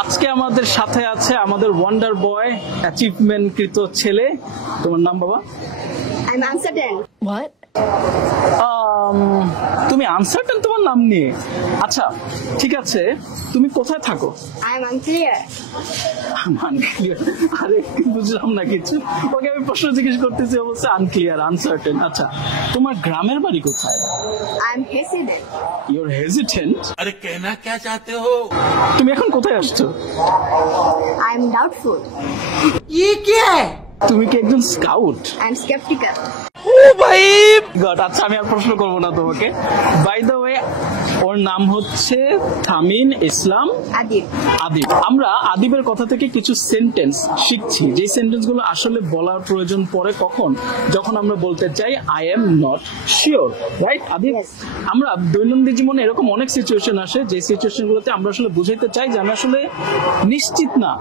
আজকে আমাদের সাথে আছে আমাদের ওয়ান্ডার বয় অ্যাচিভমেন্ট কৃত ছেলে। তোমার নাম বাবা? I'm uncertain. What? তুমি আনসার্টেন তোমার নাম নিয়ে? আচ্ছা ঠিক আছে, তুমি কোথায় থাকো? I'm unclear. আনক্লিয়ার? আরে বুঝলাম না কিছু। ওকে আমি প্রশ্ন জিজ্ঞেস করতেছি, অবশ্যই আনক্লিয়ার, আনসার্টেন। আচ্ছা তোমার গ্রামের বাড়ি কোথায়? I'm hesitant. You're hesitant? अरे कहना क्या चाहते हो? তুমি এখন কোথায় আসছো? I'm doubtful. ये क्या है? তুমি কি একজন স্কাউট? I'm skeptical. গড, আচ্ছা আমি আর প্রশ্ন করবো না তোমাকে। বাই দ্য ওয়ে, ওর নাম হচ্ছে থামিন ইসলাম Adib. আদিব। আমরা আদিবের কথা থেকে কিছু সেন্টেন্স শিখছি, যে সেন্টেন্স গুলো আসলে বলার প্রয়োজন পড়ে কখন, যখন আমরা বলতে চাই I am not sure, right Adib? Yes. আমরা দৈনন্দিন জীবনে এরকম অনেক সিচুয়েশন আসে, যে সিচুয়েশন গুলোতে আমরা আসলে বুঝাইতে চাই যে আমি আসলে নিশ্চিত না,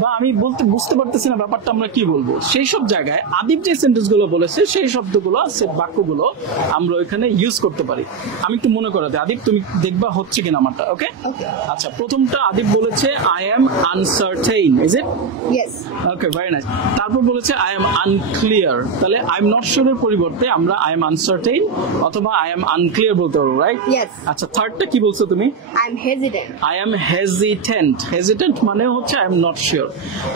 বা আমি বুঝতে পারতেছি না ব্যাপারটা আমরা কি বলবো। সেই সব জায়গায় আদিব যে সেন্টেন্স গুলো বলেছে, সেই শব্দগুলো, সে বাক্যগুলো আমরা ওইখানে ইউজ করতে পারি। আমি একটু মনে করাতে, আদিব তুমি দেখবা হচ্ছে কিনা আমারটা, ওকে? Okay. আচ্ছা, প্রথমটা আদিব বলেছে I am uncertain, is it? Yes. Okay, very nice. তারপর বলেছে আই এম আনক্লিয়ার। তাহলে আই এম নট শিওর এর পরিবর্তে আমরা আই এম আনসার্টেইন অথবা আই এম আনক্লিয়ার বলতে পারবো, রাইট? Yes. আচ্ছা, থার্ডটা কি বলছো তুমি? I'm hesitant. I am hesitant. Hesitant মানে হচ্ছে আই এম নট শিওর।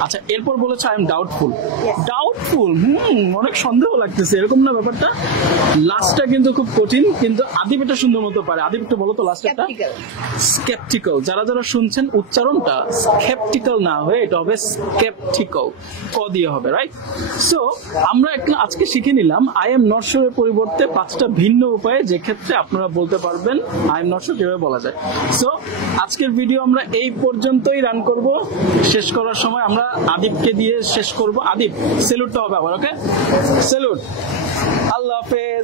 আচ্ছা, এরপর বলেছে আই এম ডাউটফুল। ডাউটফুল, অনেক সন্দেহ লাগতেছে, এরকম না ব্যাপারটা? লাস্টটা কিন্তু খুব কঠিন, কিন্তু আদিব এটা সুন্দর মতো পারে। আদিব একটু বলো তো লাস্টটা। Skeptical. স্কেপটিক্যাল। যারা যারা শুনছেন, উচ্চারণটা স্কেপটিক্যাল না হয়ে এটা হবে স্কেপটিক্যাল, ক দিয়ে হবে, রাইট? সো আমরা আজকে শিখে নিলাম আই এম নট শিওর এর পরিবর্তে 5টা ভিন্ন উপায়ে যে ক্ষেত্রে আপনারা বলতে পারবেন আই এম নট শিওর কিভাবে বলা যায়। সো আজকের ভিডিও আমরা এই পর্যন্তই রান করব। শেষ করার সময় আমরা আদিবকে দিয়ে শেষ করব। আদিব, সেলুটটা হবে আবার, ওকে? সেলুট। আল্লাহ হাফেজ।